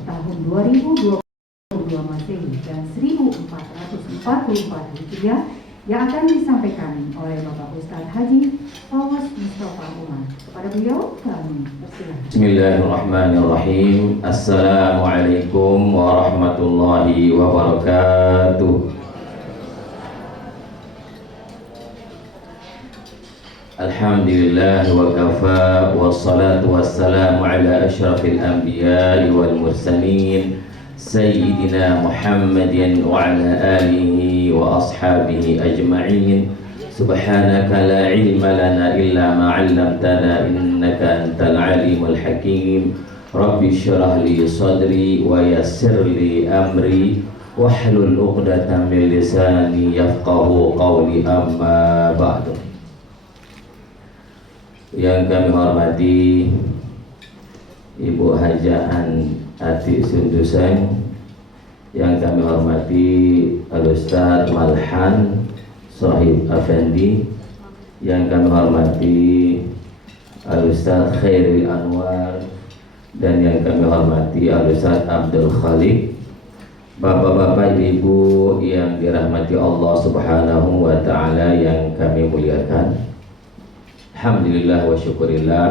tahun 2022 Masehi dan 1444 Hijriah yang akan disampaikan oleh Bapak Ustadz Haji Fawaz Mustafa Umar. Kepada beliau kami persilakan. Bismillahirrahmanirrahim. Assalamualaikum warahmatullahi wabarakatuh. Alhamdulillah wa kafa wassalatu wassalamu ala asyrafil anbiya'i wal mursalin Sayyidina Muhammadin wa ala alihi wa ashabihi ajma'in. Subhanaka la ilma lana illa ma 'allamtana innaka antal alimul hakim. Rabbi shrah li sadri wa yassir li amri wahlul 'uqdatam min lisani yafqahu qawli, amma ba'du. Yang kami hormati Ibu Hajaan Ati Sundusen, yang kami hormati Al-Ustadz Malhan Sohib Afendi, yang kami hormati Al-Ustadz Khairil Anwar, dan yang kami hormati Al-Ustadz Abdul Khalik. Bapak-bapak, ibu yang dirahmati Allah Subhanahu wa ta'ala yang kami muliakan, alhamdulillah wa syukurillah,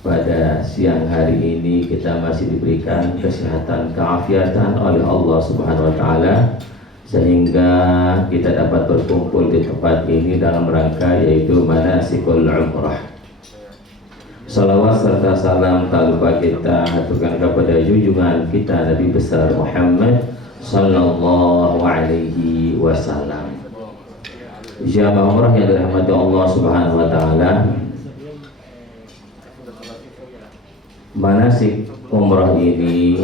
pada siang hari ini kita masih diberikan kesehatan, keafiatan oleh Allah Subhanahu wa ta'ala, sehingga kita dapat berkumpul di tempat ini dalam rangka yaitu manasikul umrah. Salawat serta salam tak lupa kita aturkan kepada junjungan kita Nabi besar Muhammad sallallahu alaihi wasallam. Jamaah umrah yang dirahmati Allah Subhanahu wa ta'ala, manasik umrah ini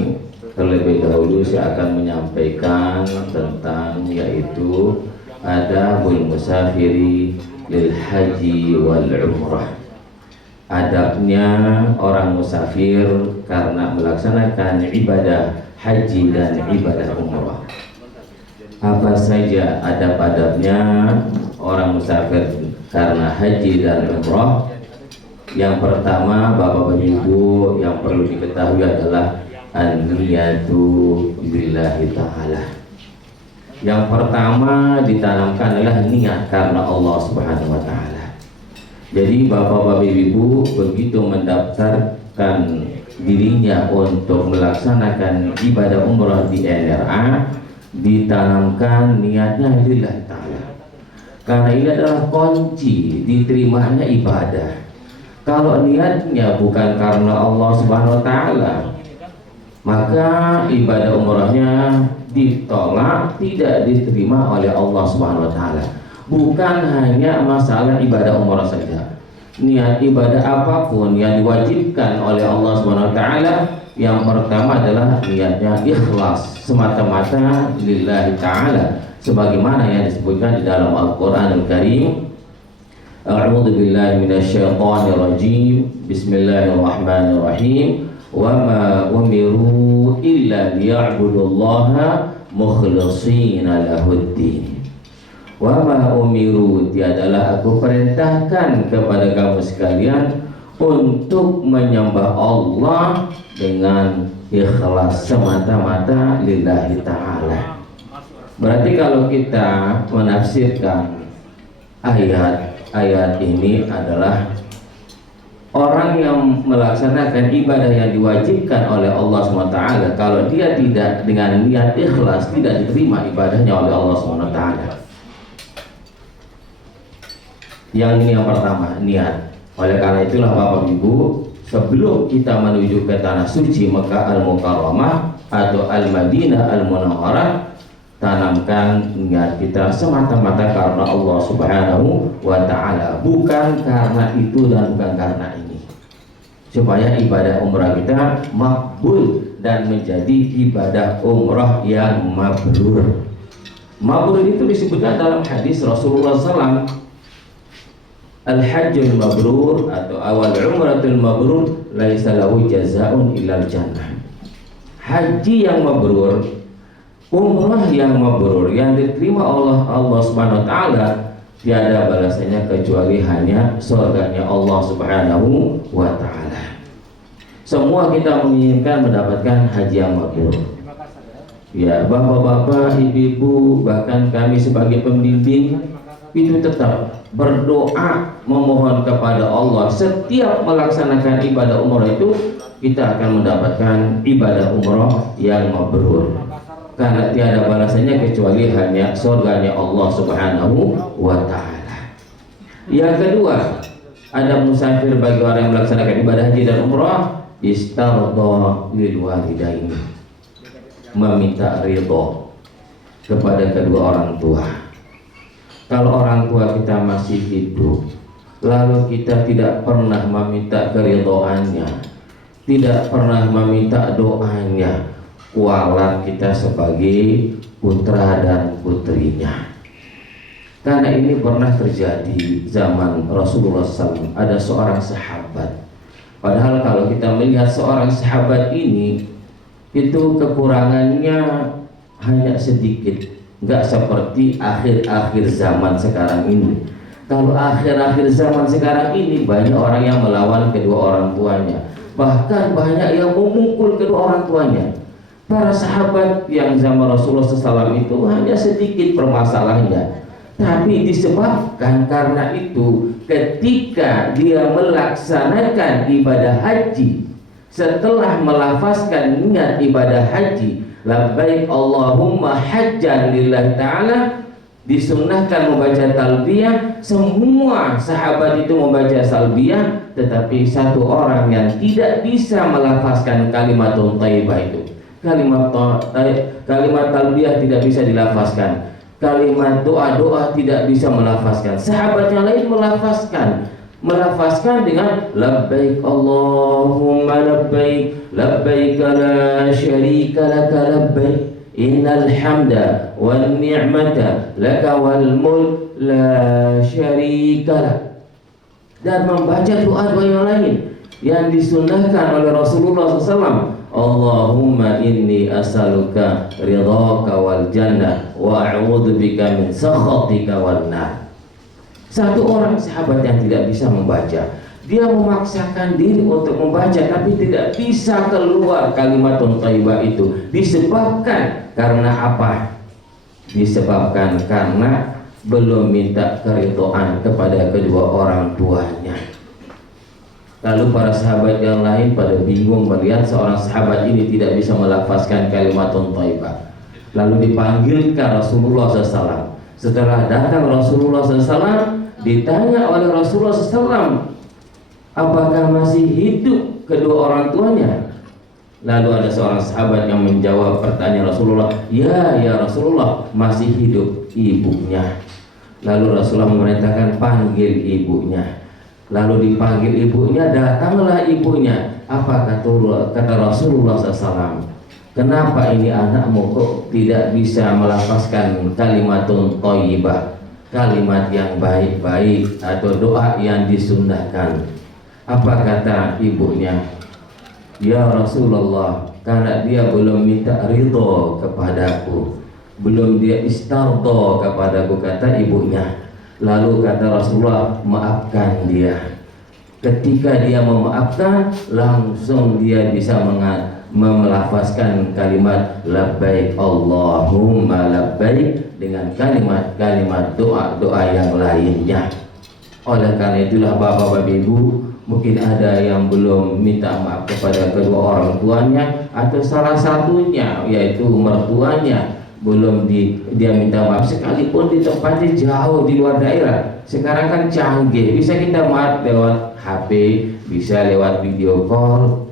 terlebih dahulu saya akan menyampaikan tentang yaitu adabul musafiri lil haji wal umrah. Adabnya orang musafir karena melaksanakan ibadah haji dan ibadah umrah. Apa saja adab-adabnya orang musafir karena haji dan umrah? Yang pertama, Bapak Ibu, yang perlu diketahui adalah an-niyatu billahi ta'ala. Yang pertama ditanamkan adalah niat karena Allah Subhanahu wa ta'ala. Jadi Bapak Ibu begitu mendaftarkan dirinya untuk melaksanakan ibadah umrah di NRA, ditanamkan niatnya lillahi ta'ala, karena ini adalah kunci diterimanya ibadah. Kalau niatnya bukan karena Allah Subhanahu wa ta'ala, maka ibadah umrahnya ditolak, tidak diterima oleh Allah Subhanahu wa ta'ala. Bukan hanya masalah ibadah umrah saja, niat ibadah apapun yang diwajibkan oleh Allah Subhanahu wa ta'ala, yang pertama adalah niatnya ikhlas semata-mata lillahi ta'ala, sebagaimana yang disebutkan di dalam Al-Quranul Karim. A'udzu billahi minasyaitonir rajim. Bismillahirrahmanirrahim. Wa ma umiru illa liya'budullaha mukhlishina lahuddin. Wa ma umiru, tiadalah aku perintahkan kepada kamu sekalian untuk menyembah Allah dengan ikhlas semata-mata lillahi ta'ala. Berarti kalau kita menafsirkan ayat ini adalah orang yang melaksanakan ibadah yang diwajibkan oleh Allah SWT, kalau dia tidak dengan niat ikhlas, tidak diterima ibadahnya oleh Allah SWT. Yang ini yang pertama, niat. Oleh karena itulah Bapak Ibu, sebelum kita menuju ke tanah suci Mekah Al-Mukarramah atau Al-Madinah Al-Munawwarah, tanamkan niat kita semata-mata karena Allah Subhanahu wa ta'ala, bukan karena itu dan bukan karena ini, supaya ibadah umrah kita makbul dan menjadi ibadah umrah yang mabrur. Mabrur itu disebutkan dalam hadis Rasulullah SAW, al-hajjul mabrur atau awal umratul mabrur laisa lahu jazaa'un illal jannah. Haji yang mabrur, umrah yang mabrur, yang diterima Allah Subhanahu wa ta'ala, tiada balasannya kecuali hanya surganya Allah Subhanahu wa ta'ala. Semua kita menginginkan mendapatkan haji yang mabrur. Ya, bapak-bapak, ibu-ibu, bahkan kami sebagai pembimbing itu tetap berdoa memohon kepada Allah setiap melaksanakan ibadah umrah itu kita akan mendapatkan ibadah umrah yang mabrur. Karena tiada balasannya kecuali hanya surganya Allah Subhanahu wa Ta'ala. Yang kedua, ada musafir bagi orang yang melaksanakan ibadah haji dan umrah istarda lil walidaini, meminta ridho kepada kedua orang tua. Kalau orang tua kita masih hidup lalu kita tidak pernah meminta keridhoannya, tidak pernah meminta doanya, kualat kita sebagai putra dan putrinya. Karena ini pernah terjadi zaman Rasulullah SAW. Ada seorang sahabat. Padahal kalau kita melihat seorang sahabat ini, itu kekurangannya hanya sedikit, nggak seperti akhir-akhir zaman sekarang ini. Kalau akhir-akhir zaman sekarang ini banyak orang yang melawan kedua orang tuanya, bahkan banyak yang memukul kedua orang tuanya. Para sahabat yang zaman Rasulullah SAW itu hanya sedikit permasalahannya, tapi disebabkan karena itu ketika dia melaksanakan ibadah haji, setelah melafazkan niat ibadah haji labbaik Allahumma hajjan lillahi ta'ala, disunnahkan membaca talbiyah. Semua sahabat itu membaca talbiyah, tetapi satu orang yang tidak bisa melafazkan kalimatun thayyibah itu, kalimat talbiyah tidak bisa dilafazkan, kalimat doa-doa tidak bisa melafazkan. Sahabat yang lain melafazkan dengan labbaik Allahumma labbaik labbaik la syarika laka labbaik innal hamda wan ni'mata laka wal mulk la syarika lak, dan membaca doa-doa yang lain yang disunnahkan oleh Rasulullah SAW. Allahumma inni as'aluka ridhaka wal jannah wa a'udzubika min sakhatika wan nar. Satu orang sahabat yang tidak bisa membaca, dia memaksakan diri untuk membaca tapi tidak bisa keluar kalimatun thayyibah itu. Disebabkan karena apa? Disebabkan karena belum minta keridhaan kepada kedua orang tuanya. Lalu para sahabat yang lain pada bingung melihat seorang sahabat ini tidak bisa melafazkan kalimatun thayyibah. Lalu dipanggilkan Rasulullah SAW. Setelah datang Rasulullah SAW, ditanya oleh Rasulullah SAW, apakah masih hidup kedua orang tuanya? Lalu ada seorang sahabat yang menjawab pertanyaan Rasulullah, ya Rasulullah, masih hidup ibunya. Lalu Rasulullah memerintahkan panggil ibunya. Lalu dipanggil ibunya, datanglah ibunya. Apa kata Rasulullah SAW? Kenapa ini anakmu kok tidak bisa melafazkan kalimatun thayyibah, kalimat yang baik-baik atau doa yang disunnahkan? Apa kata ibunya? Ya Rasulullah, karena dia belum minta ridho kepadaku, belum dia istardo kepadaku, kata ibunya. Lalu kata Rasulullah, maafkan dia. Ketika dia memaafkan, langsung dia bisa melafazkan kalimat labbaik Allahumma labbaik dengan kalimat-kalimat doa-doa yang lainnya. Oleh karena itulah bapak-bapak ibu, mungkin ada yang belum minta maaf kepada kedua orang tuanya, atau salah satunya yaitu mertuanya belum dia minta maaf, sekalipun di tempatnya jauh di luar daerah. Sekarang kan canggih, bisa kita maaf lewat HP, bisa lewat video call.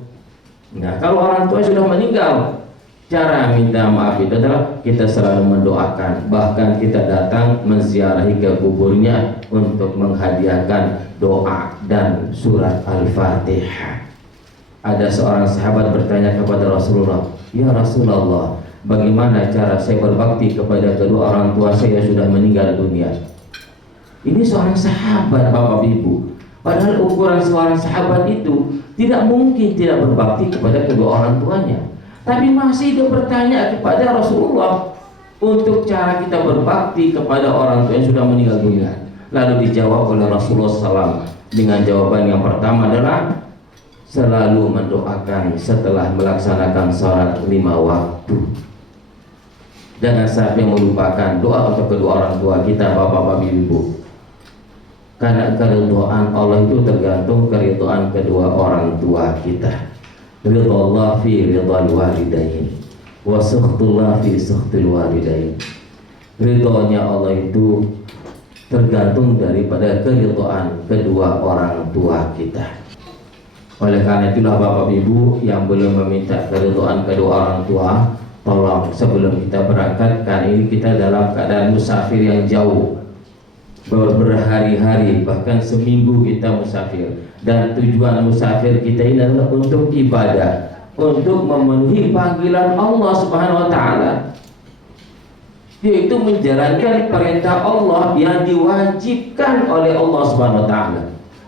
Nah, kalau orang tua sudah meninggal, cara minta maaf itu adalah kita selalu mendoakan, bahkan kita datang menziarahi ke kuburnya untuk menghadiahkan doa dan surat Al-Fatihah. Ada seorang sahabat bertanya kepada Rasulullah, ya Rasulullah, bagaimana cara saya berbakti kepada kedua orang tua saya yang sudah meninggal dunia? Ini seorang sahabat, bapak ibu. Padahal ukuran seorang sahabat itu tidak mungkin tidak berbakti kepada kedua orang tuanya. Tapi masih dia bertanya kepada Rasulullah untuk cara kita berbakti kepada orang tua yang sudah meninggal dunia. Lalu dijawab oleh Rasulullah SAW dengan jawaban yang pertama adalah selalu mendoakan setelah melaksanakan sholat 5 waktu. Jangan sampai melupakan doa untuk kedua orang tua kita, bapak-bapak, ibu. Karena keridhaan Allah itu tergantung keridhaan kedua orang tua kita. Ridha Allah fi ridhal walidain wa sakhtullah fi sakhtil walidain. Ridhonya Allah itu tergantung daripada keridhaan kedua orang tua kita. Oleh karena itulah bapak ibu yang belum meminta keridhaan kedua orang tua, tolong sebelum kita berangkat, kan ini kita dalam keadaan musafir yang jauh, berhari-hari bahkan seminggu kita musafir, dan tujuan musafir kita ini adalah untuk ibadah, untuk memenuhi panggilan Allah Subhanahu wa taala, yaitu menjalankan perintah Allah yang diwajibkan oleh Allah Subhanahu wa taala.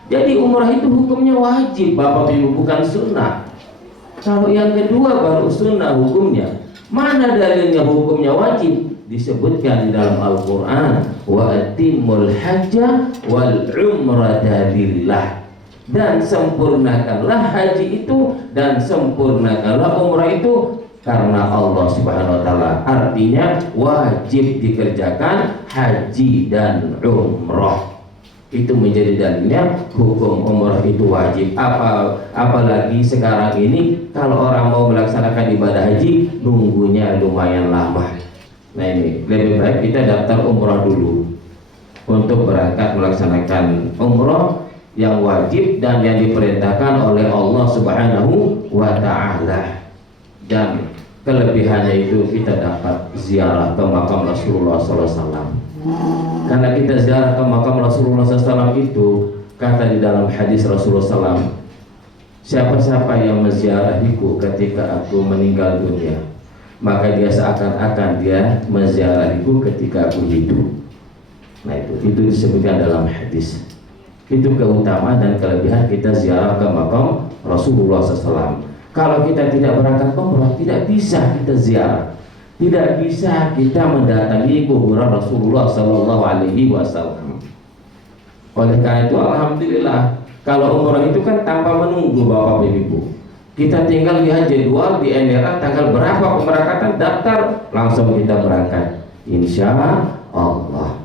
Jadi umrah itu hukumnya wajib Bapak Ibu, bukan sunnah. Kalau yang kedua baru sunnah hukumnya. Mana dalilnya hukumnya wajib? Disebutkan di dalam Al-Quran, wa atimul hajja wal umrata lillah, dan sempurnakanlah haji itu dan sempurnakanlah umrah itu karena Allah Subhanahu wa taala. Artinya wajib dikerjakan haji dan umrah. Itu menjadi dalilnya hukum umrah itu wajib. Apalagi sekarang ini kalau orang mau melaksanakan ibadah haji nunggunya lumayan lama. Nah ini lebih baik kita daftar umrah dulu untuk berangkat melaksanakan umrah yang wajib dan yang diperintahkan oleh Allah Subhanahu wa taala. Dan kelebihannya itu kita dapat ziarah ke makam Rasulullah SAW. Karena kita ziarah ke makam Rasulullah SAW itu, kata di dalam hadis Rasulullah SAW, siapa-siapa yang menziarahiku ketika aku meninggal dunia, maka dia seakan-akan dia menziarahiku ketika aku hidup. Nah itu disebutkan dalam hadis. Itu keutamaan dan kelebihan kita ziarah ke makam Rasulullah SAW. Kalau kita tidak berangkat umrah, tidak bisa kita ziarah, tidak bisa kita mendatangi kuburan Rasulullah Sallallahu Alaihi Wasallam. Oleh karena itu, alhamdulillah, kalau umrah itu kan tanpa menunggu bapak ibu. Kita tinggal lihat jadwal di NRA tanggal berapa pemberangkatan, daftar, langsung kita berangkat. Insya Allah.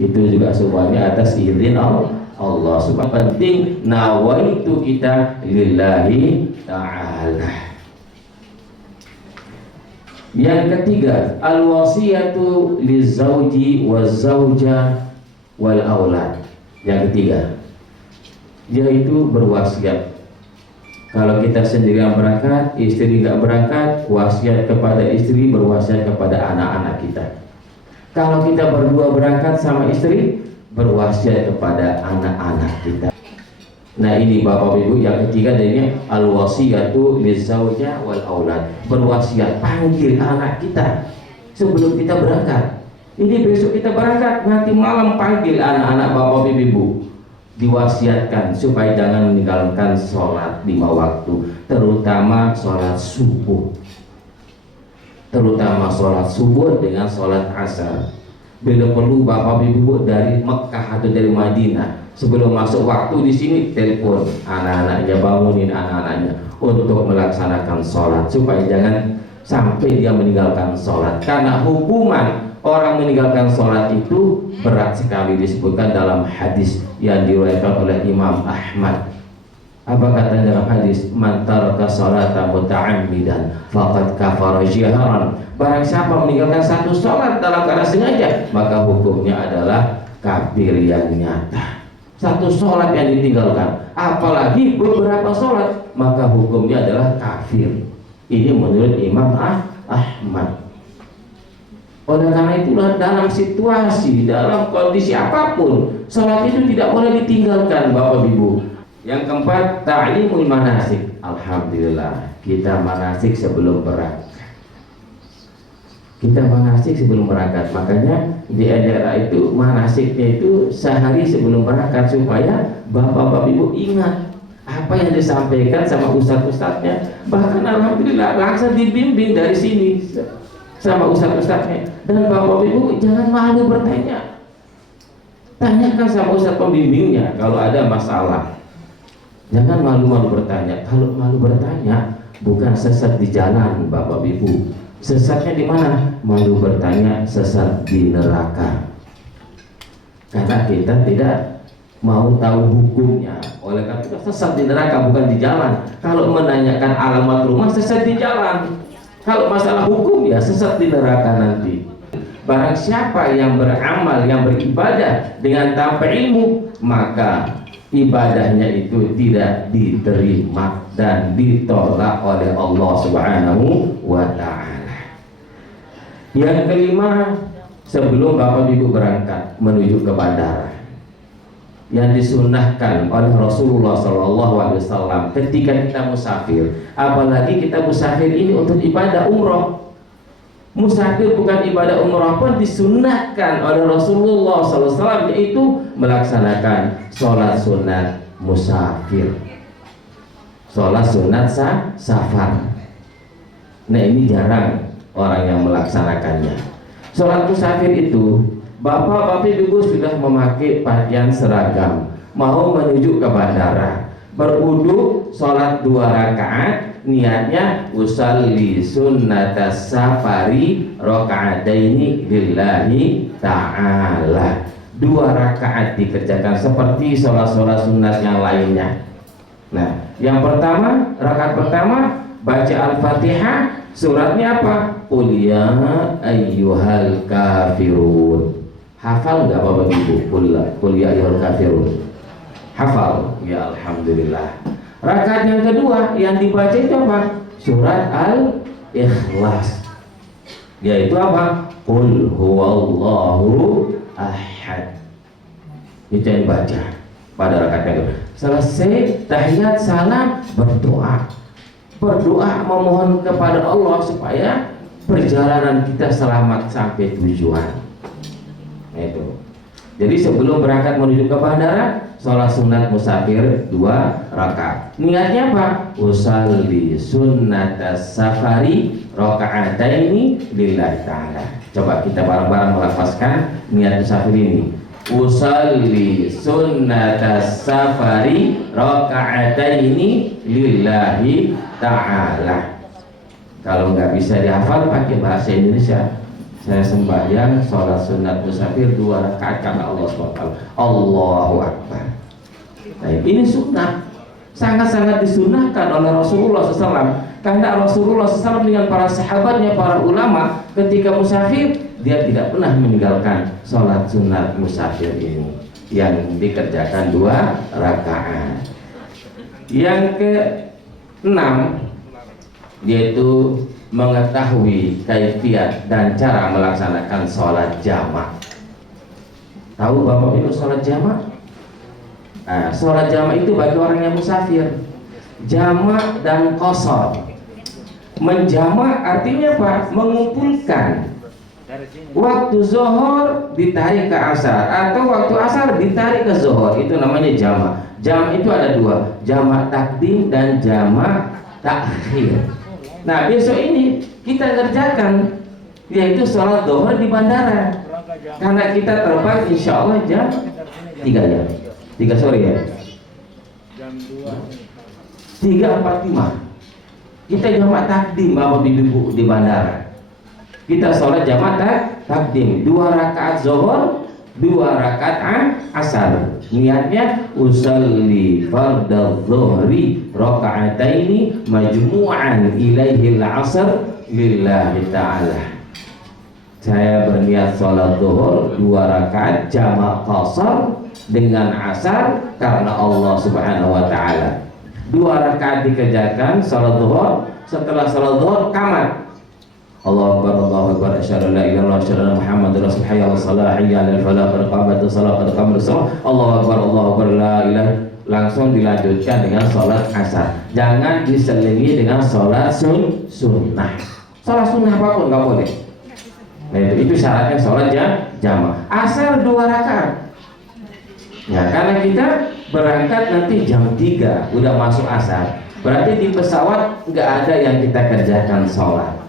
Itu juga semuanya atas izin Allah. Sebab penting nawaitu kita lillahi ta'ala. Yang ketiga, al-wasiyatu lizauji wazauja wal aulad. Yang ketiga, yaitu berwasiat. Kalau kita sendirian berangkat, istri nggak berangkat, wasiat kepada istri, berwasiat kepada anak-anak kita. Kalau kita berdua berangkat sama istri, berwasiat kepada anak-anak kita. Nah ini bapak ibu yang ketiga jadinya al-wasiyatu lizauja wal aulad. Berwasiat, panggil anak kita sebelum kita berangkat. Ini besok kita berangkat, nanti malam panggil anak-anak bapak ibu. Diwasiatkan supaya jangan meninggalkan sholat 5 waktu, terutama sholat subuh. Terutama sholat subuh dengan sholat asar. Bila perlu bapak ibu dari Mekah atau dari Madinah, sebelum masuk waktu di sini telepon anak-anaknya, bangunin anak-anaknya untuk melaksanakan sholat, supaya jangan sampai dia meninggalkan sholat. Karena hukuman orang meninggalkan sholat itu berat sekali, disebutkan dalam hadis yang diriwayatkan oleh Imam Ahmad. Apa katanya dalam hadis? Man taraka sholata muta'ammidan faqad kafara jihran. Barang siapa meninggalkan satu sholat dalam keadaan sengaja, maka hukumnya adalah kafir yang nyata. Satu sholat yang ditinggalkan, apalagi beberapa sholat, maka hukumnya adalah kafir. Ini menurut Imam Ahmad. Oleh karena itulah dalam situasi, dalam kondisi apapun, sholat itu tidak boleh ditinggalkan bapak ibu. Yang keempat, ta'limul manasik. Alhamdulillah, kita manasik sebelum berangkat. Kita manasik sebelum berangkat. Makanya di daerah itu manasiknya itu sehari sebelum berangkat, supaya bapak-bapak ibu ingat apa yang disampaikan sama ustadz-ustadznya. Bahkan alhamdulillah langsung dibimbing dari sini sama ustadz-ustadznya. Dan bapak ibu jangan malu bertanya. Tanyakan sama ustadz pembimbingnya kalau ada masalah. Jangan malu-malu bertanya. Kalau malu bertanya, bukan sesat di jalan, Bapak Ibu. Sesatnya di mana? Malu bertanya, sesat di neraka. Karena kita tidak mau tahu hukumnya. Oleh karena itu sesat di neraka, bukan di jalan. Kalau menanyakan alamat rumah, sesat di jalan. Kalau masalah hukum, ya sesat di neraka nanti. Barang siapa yang beramal, yang beribadah dengan tanpa ilmu, maka ibadahnya itu tidak diterima dan ditolak oleh Allah Subhanahu wa ta'ala. Yang kelima, sebelum Bapak Ibu berangkat menuju ke bandara, yang disunahkan oleh Rasulullah SAW ketika kita musafir, apalagi kita musafir ini untuk ibadah umroh. Musafir bukan ibadah umrah pun disunahkan oleh Rasulullah SAW, yaitu melaksanakan sholat sunat musafir, sholat sunat safar. Nah, ini jarang orang yang melaksanakannya. Sholat musafir itu, bapak-bapak ibu sudah memakai pakaian seragam, mau menuju ke bandara, berwudu, sholat 2 rakaat. Niatnya usalli sunnatas safari rakaataini lillahi ta'ala. 2 rakaat dikerjakan seperti sholat-sholat sunat yang lainnya. Nah, yang pertama, rakaat pertama baca Al-Fatihah, suratnya apa? Qul ya ayyuhal kafirun. Hafal nggak Bapak Ibu? Qul ya ayyuhal kafirun. Hafal? Ya alhamdulillah. Rakaat yang kedua yang dibaca itu apa? Surat Al-Ikhlas, yaitu apa? Qul huwallahu ahad. Itu yang dibaca pada rakaat yang kedua. Selesai tahiyat salam, berdoa memohon kepada Allah supaya perjalanan kita selamat sampai tujuan. Itu. Jadi sebelum berangkat menuju ke bandara, sholat sunat musafir 2 rakaat. Niatnya apa? Usalli sunnatas safari rakaataini lillahi ta'ala. Coba kita bareng-bareng melafazkan niat musafir ini. Usalli sunnatas safari rakaataini lillahi ta'ala. Kalau nggak bisa dihafal, pakai bahasa Indonesia. Saya sembahyang sholat sunat musafir 2 rakaat karena Allah SWT. Allahu Akbar. Nah, ini sunnah, sangat-sangat disunahkan oleh Rasulullah SAW. Karena Rasulullah SAW dengan para sahabatnya, para ulama, ketika musafir, dia tidak pernah meninggalkan sholat sunat musafir ini yang dikerjakan 2 rakaat. Yang ke-6 yaitu mengetahui kaifiat dan cara melaksanakan sholat jamak. Tahu Bapak Ibu sholat jamak? Nah, sholat jamak itu bagi orang yang musafir. Jamak dan qasar. Menjamak artinya apa? Mengumpulkan. Waktu zuhur ditarik ke asar, atau waktu asar ditarik ke zuhur. Itu namanya jamak. Jamak itu ada 2, jamak takdim dan jamak takhir. Nah, besok ini kita kerjakan, yaitu sholat zuhur di bandara. Karena kita terbang insya Allah jam 3 ya, 3 sore ya, jam 3.45. Kita jamak takdim Bapak Ibu di bandara. Kita sholat jamak takdim 2 rakaat zuhur, 2 rakaat asar. Niatnya usalli fardadh dhuhri rakaataini majmu'an ilaihi al-'asr lillahi ta'ala. Saya berniat sholat zuhur 2 rakaat jamak qasar dengan asar karena Allah Subhanahu wa ta'ala. 2 rakaat dikerjakan sholat zuhur. Setelah sholat zuhur qamat. Allahu Akbar, Allahu Akbar, asyhadu an la ilaha illallah, asyhadu anna Muhammadar Rasulullah, hayya 'alas shalah, hayya 'alal falah, qad qamatis shalah, qad qamatis shalah. Allahu Akbar, Allahu Akbar, la ilaha. Langsung dilanjutkan dengan sholat asar. Jangan diselingi dengan sholat sunnah. Sholat sunnah apapun nggak boleh. Nah, itu syaratnya sholat jamak. Asar 2 rakaat. Ya, karena kita berangkat nanti jam 3 udah masuk asar. Berarti di pesawat nggak ada yang kita kerjakan sholat.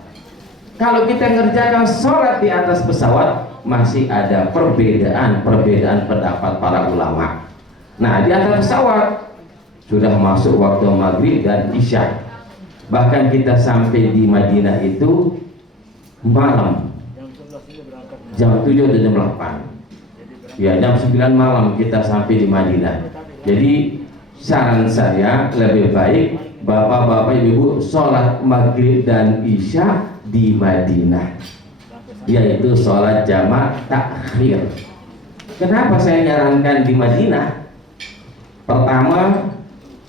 Kalau kita ngerjakan sholat di atas pesawat, masih ada perbedaan pendapat para ulama. Nah, di atas pesawat sudah masuk waktu maghrib dan isya. Bahkan kita sampai di Madinah itu malam, jam 7 atau jam 8. Ya, jam 9 malam kita sampai di Madinah. Jadi saran saya lebih baik bapak-bapak ibu sholat maghrib dan isya di Madinah, yaitu sholat jamak takhir. Kenapa saya nyarankan di Madinah? Pertama,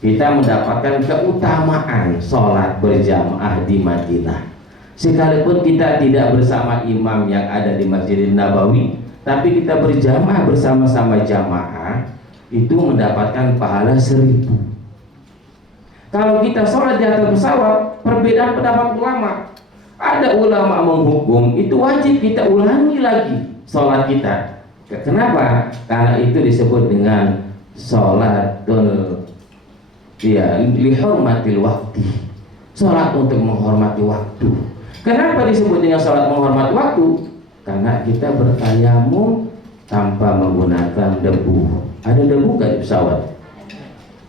kita mendapatkan keutamaan sholat berjamaah di Madinah. Sekalipun kita tidak bersama imam yang ada di Masjidil Nabawi, tapi kita berjamaah bersama-sama jamaah, itu mendapatkan pahala 1000. Kalau kita sholat di atas pesawat, perbedaan pendapat ulama. Ada ulama menghukum itu wajib kita ulangi lagi sholat kita. Kenapa? Karena itu disebut dengan sholatul lihormatil waktu, sholat untuk menghormati waktu. Kenapa disebut dengan sholat menghormati waktu? Karena kita bertayamum tanpa menggunakan debu. Ada debu nggak di pesawat?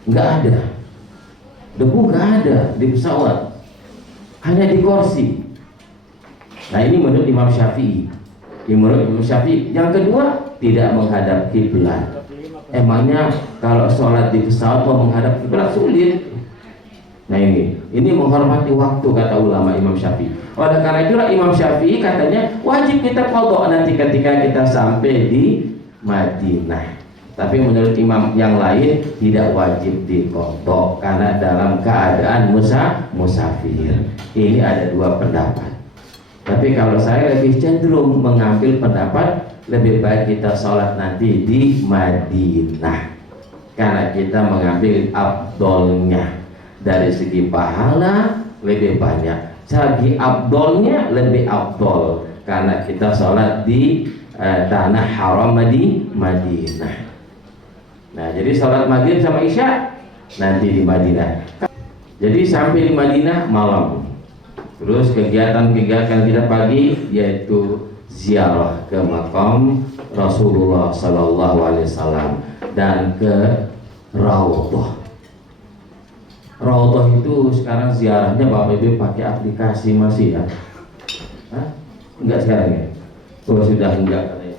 Nggak ada. Debu nggak ada di pesawat, hanya di kursi. Nah, ini menurut Imam Syafi'i. Menurut Imam Syafi'i. Yang kedua, tidak menghadap kiblat. Emangnya kalau sholat di pesawat mau menghadap kiblat sulit? Nah, ini menghormati waktu, kata ulama Imam Syafi'i. Oleh karena itulah Imam Syafi'i katanya wajib kita qadha nanti ketika kita sampai di Madinah. Tapi menurut imam yang lain tidak wajib diqadha karena dalam keadaan musafir. Ini ada dua pendapat. Tapi kalau saya lebih cenderung mengambil pendapat lebih baik kita sholat nanti di Madinah, karena kita mengambil afdolnya. Dari segi pahala lebih banyak, segi afdolnya lebih afdol karena kita sholat di tanah haram di Madinah. Nah, jadi sholat maghrib sama isya nanti di Madinah. Jadi sampai di Madinah malam. Terus kegiatan-kegiatan kita pagi yaitu ziarah ke makam Rasulullah Sallallahu Alaihi Wasallam dan ke Raudhah. Raudhah itu sekarang ziarahnya Bapak Ibu pakai aplikasi masih ya? Hah? Enggak sekarang ya? Oh, sudah enggak katanya.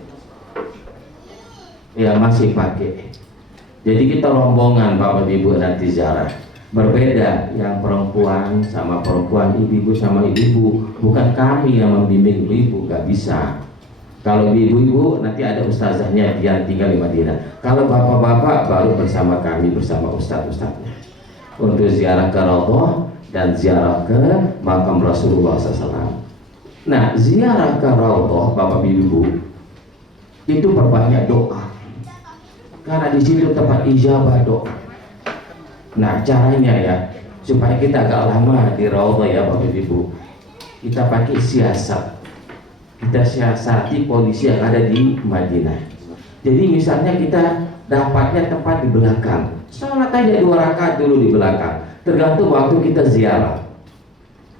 Ya, masih pakai. Jadi kita rombongan Bapak Ibu nanti ziarah. Berbeda yang perempuan sama perempuan, ibu-ibu sama ibu-ibu. Bukan kami yang membimbing ibu-ibu, gak bisa. Kalau ibu-ibu nanti ada ustazahnya yang tinggal di Madinah. Kalau bapak-bapak baru bersama kami, bersama ustaz-ustaznya untuk ziarah ke Raudhah dan ziarah ke makam Rasulullah SAW. Nah, ziarah ke Raudhah Bapak Ibu itu perbanyak doa, karena di situ tempat ijabah doa. Nah, caranya ya supaya kita agak lama di Raudhah ya Bapak Ibu, kita pakai siasat. Kita siasati polisi yang ada di Madinah. Jadi misalnya kita dapatnya tempat di belakang, sholat aja 2 rakaat dulu di belakang, tergantung waktu kita ziarah.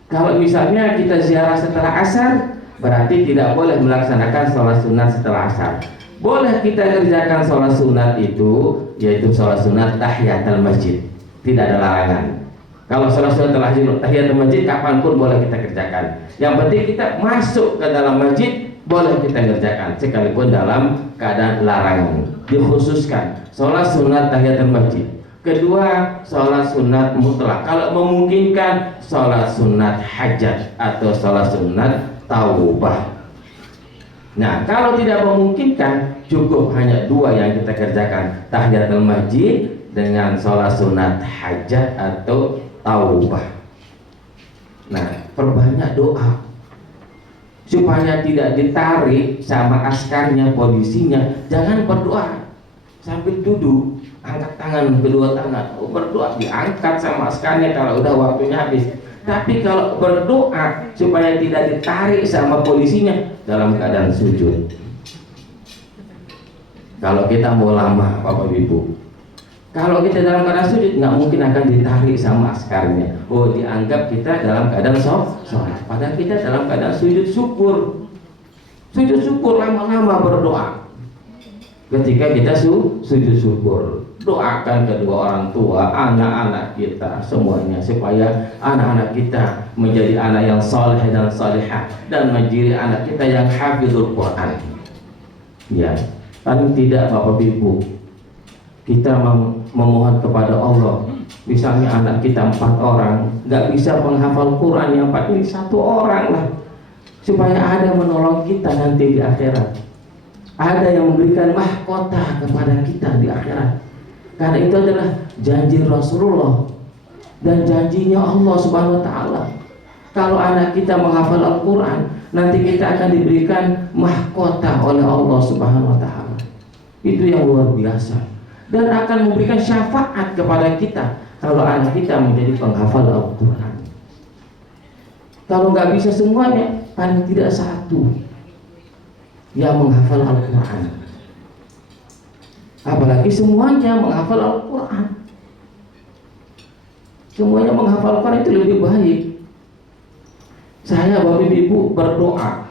Kalau misalnya kita ziarah setelah asar, berarti tidak boleh melaksanakan sholat sunat setelah asar. Boleh kita kerjakan sholat sunat itu, yaitu sholat sunat tahiyatul masjid, tidak ada larangan. Kalau sholat sunat tahiyatul masjid kapanpun boleh kita kerjakan. Yang penting kita masuk ke dalam masjid boleh kita kerjakan, sekalipun dalam keadaan larangan. Dikhususkan sholat sunat tahiyatul masjid. Kedua, sholat sunat mutlak. Kalau memungkinkan, sholat sunat hajat atau sholat sunat taubah. Nah, kalau tidak memungkinkan, cukup hanya 2 yang kita kerjakan, tahiyatul masjid dengan sholat sunat hajat atau taubah. Nah, perbanyak doa supaya tidak ditarik sama askarnya, polisinya. Jangan berdoa sambil duduk, angkat tangan, kedua tangan, berdoa diangkat sama askarnya kalau udah waktunya habis. Tapi kalau berdoa supaya tidak ditarik sama polisinya dalam keadaan sujud. Kalau kita mau lama Bapak Ibu, kalau kita dalam keadaan sujud nggak mungkin akan ditarik sama askarnya. Oh, dianggap kita dalam keadaan sholat, padahal kita dalam keadaan sujud syukur. Sujud syukur lama-lama berdoa. ketika kita sujud syukur. Doakan kedua orang tua, anak-anak kita semuanya, supaya anak-anak kita menjadi anak yang saleh dan salihah, dan menjadi anak kita yang hafizul Quran. Ya, paling tidak Bapak Ibu, kita memohon kepada Allah. Misalnya anak kita 4 orang, nggak bisa menghafal Quran, yang paling 1 orang lah, supaya ada menolong kita nanti di akhirat. Ada yang memberikan mahkota kepada kita di akhirat. Karena itu adalah janji Rasulullah dan janjinya Allah Subhanahu wa taala. Kalau anak kita menghafal Al-Quran, nanti kita akan diberikan mahkota oleh Allah Subhanahu wa taala. Itu yang luar biasa, dan akan memberikan syafaat kepada kita kalau anak kita menjadi penghafal Al-Quran. Kalau nggak bisa semuanya, paling tidak 1 yang menghafal Al-Quran. Apalagi semuanya menghafal Al-Quran. Semuanya menghafal Al-Quran itu lebih baik. Saya Bapak Ibu berdoa,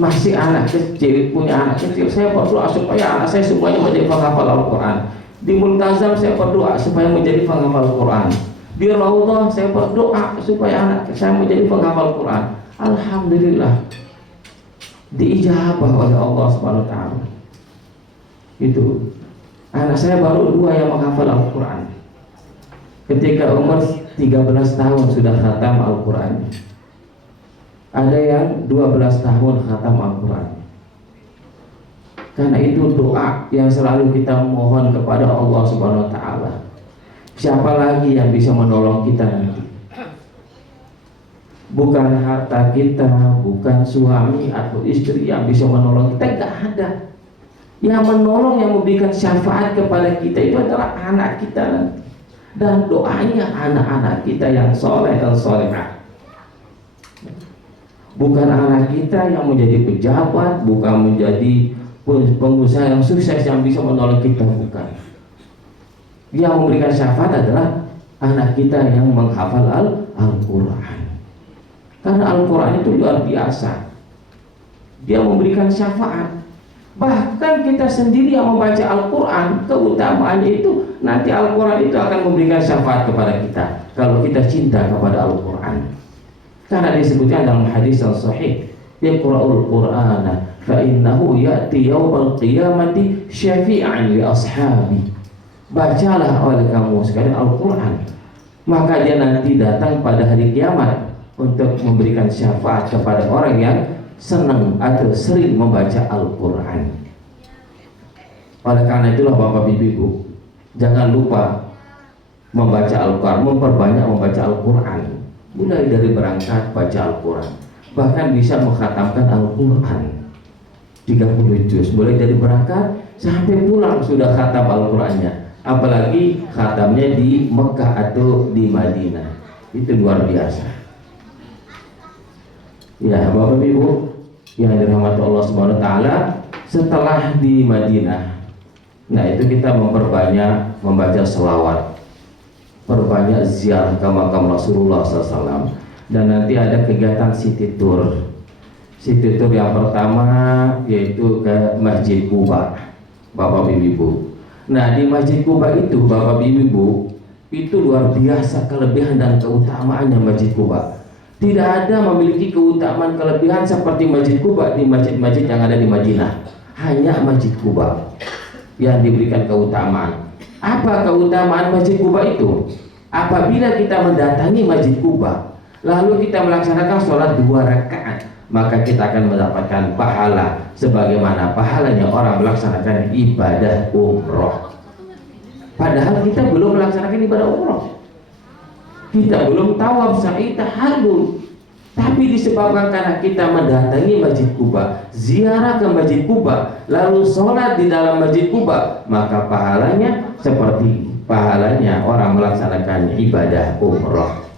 masih anak kecil, punya anak kecil, saya berdoa supaya anak saya semuanya menjadi penghafal Al-Quran. Di Multazam saya berdoa supaya menjadi penghafal Al-Quran. Di Raudhah saya berdoa supaya anak saya menjadi penghafal Al-Quran. Alhamdulillah, diijabah oleh Allah Subhanahu wa taala. Itu anak saya baru 2 yang menghafal Al-Quran. Ketika umur 13 tahun sudah khatam Al-Quran. Ada yang 12 tahun khatam Al-Quran. Karena itu doa yang selalu kita mohon kepada Allah Subhanahu wa taala. Siapa lagi yang bisa menolong kita nanti? Bukan harta kita, bukan suami atau istri yang bisa menolong kita, enggak ada. Yang menolong, yang memberikan syafaat kepada kita itu adalah anak kita nanti, dan doanya anak-anak kita yang soleh dan solehah. Bukan anak kita yang menjadi pejabat, bukan menjadi pengusaha yang sukses yang bisa menolong kita, bukan. Yang memberikan syafaat adalah anak kita yang menghafal Al-Quran. Karena Al-Quran itu luar biasa, dia memberikan syafaat. Bahkan kita sendiri yang membaca Al-Quran, keutamaannya itu nanti Al-Quran itu akan memberikan syafaat kepada kita kalau kita cinta kepada Al-Quran. Karena disebutkan dalam hadis yang sahih, Iqra'ul Qur'ana fa innahu ya'ti yawmal qiyamati syafi'an li ashabi. Bacalah oleh kamu sekalian Al-Quran, maka dia nanti datang pada hari kiamat untuk memberikan syafaat kepada orang yang senang atau sering membaca Al-Quran. Oleh karena itulah Bapak Ibu, jangan lupa membaca Al-Quran, memperbanyak membaca Al-Quran. Mulai dari berangkat baca Al-Quran, bahkan bisa mengkhatamkan Al-Quran 30 juz, mulai dari berangkat sampai pulang sudah khatam Al-Qurannya. Apalagi khatamnya di Mekah atau di Madinah, itu luar biasa. Ya Bapak Ibu yang dirahmati Allah Subhanahu wa taala, setelah di Madinah, nah itu kita memperbanyak membaca selawat, perbanyak ziarah ke makam Rasulullah SAW. Dan nanti ada kegiatan city tour. City tour yang pertama yaitu ke Masjid Quba, Bapak Ibu. Nah di Masjid Quba itu Bapak Ibu, itu luar biasa kelebihan dan keutamaannya Masjid Quba. Tidak ada memiliki keutamaan kelebihan seperti Masjid Quba di masjid-masjid yang ada di Madinah. Hanya Masjid Quba yang diberikan keutamaan. Apa keutamaan Masjid Quba itu? Apabila kita mendatangi Masjid Quba, lalu kita melaksanakan sholat 2 rakaat, maka kita akan mendapatkan pahala sebagaimana pahalanya orang melaksanakan ibadah umroh. Padahal kita belum melaksanakan ibadah umroh, kita belum tawaf sa'i tahallul, tapi disebabkan karena kita mendatangi Masjid Quba, ziarah ke Masjid Quba, lalu sholat di dalam Masjid Quba, maka pahalanya seperti pahalanya orang melaksanakan ibadah umroh.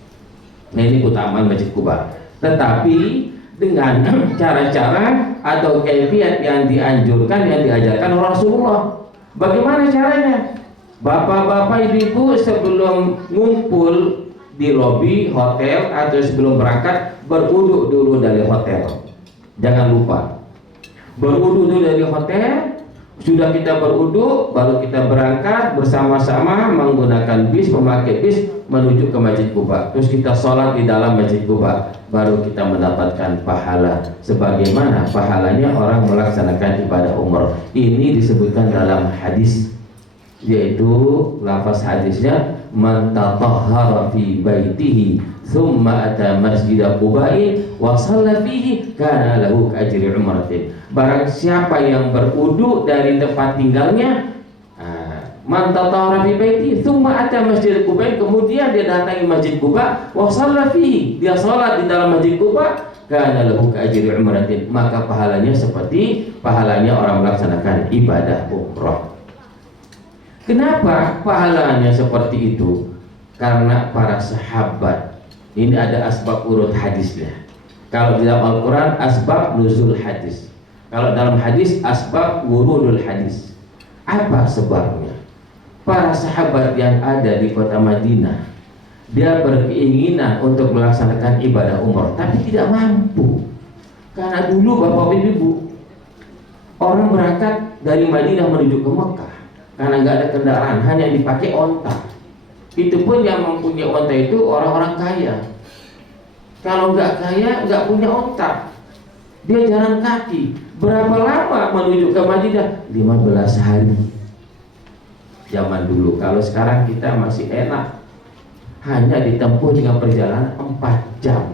Nah ini keutamaan Masjid Quba. Tetapi dengan cara-cara atau kaifiat yang dianjurkan, yang diajarkan Rasulullah. Bagaimana caranya? Bapak-bapak, ibu-ibu sebelum ngumpul di lobi hotel atau sebelum berangkat, berwudu dulu dari hotel. Jangan lupa berwudu dulu dari hotel, Sudah kita berwudu, baru kita berangkat bersama-sama menggunakan bis, memakai bis menuju ke Masjid Quba. Terus kita sholat di dalam Masjid Quba, baru kita mendapatkan pahala sebagaimana pahalanya orang melaksanakan ibadah umrah. Ini disebutkan dalam hadis, yaitu lafaz hadisnya, man tatahhara fi baitihi thumma ata masjid Qubain wa shalla fihi kana lahu ajri umratin. Barang siapa yang berwudu dari tempat tinggalnya, man tatahhara fi baitihi thumma ata masjid Qubain, kemudian dia datangi Masjid Quba, wa shalla fihi, dia salat di dalam Masjid Quba, kana lahu ajri umratin, maka pahalanya seperti pahalanya orang melaksanakan ibadah umrah. Kenapa pahalanya seperti itu? Karena para sahabat, ini ada asbab urut hadisnya. Kalau di dalam Al-Quran asbab nuzul hadis, kalau dalam hadis asbab wurudul hadis. Apa sebabnya? Para sahabat yang ada di kota Madinah, dia berkeinginan untuk melaksanakan ibadah umrah, tapi tidak mampu. Karena dulu bapak ibu, orang berangkat dari Madinah menuju ke Mekah, karena nggak ada kendaraan, hanya dipakai onta. Itu pun yang mempunyai onta itu orang-orang kaya. Kalau nggak kaya, nggak punya onta, dia jalan kaki. Berapa lama menuju ke Madinah? 15 hari. Zaman dulu. Kalau sekarang kita masih enak, hanya ditempuh dengan perjalanan 4 jam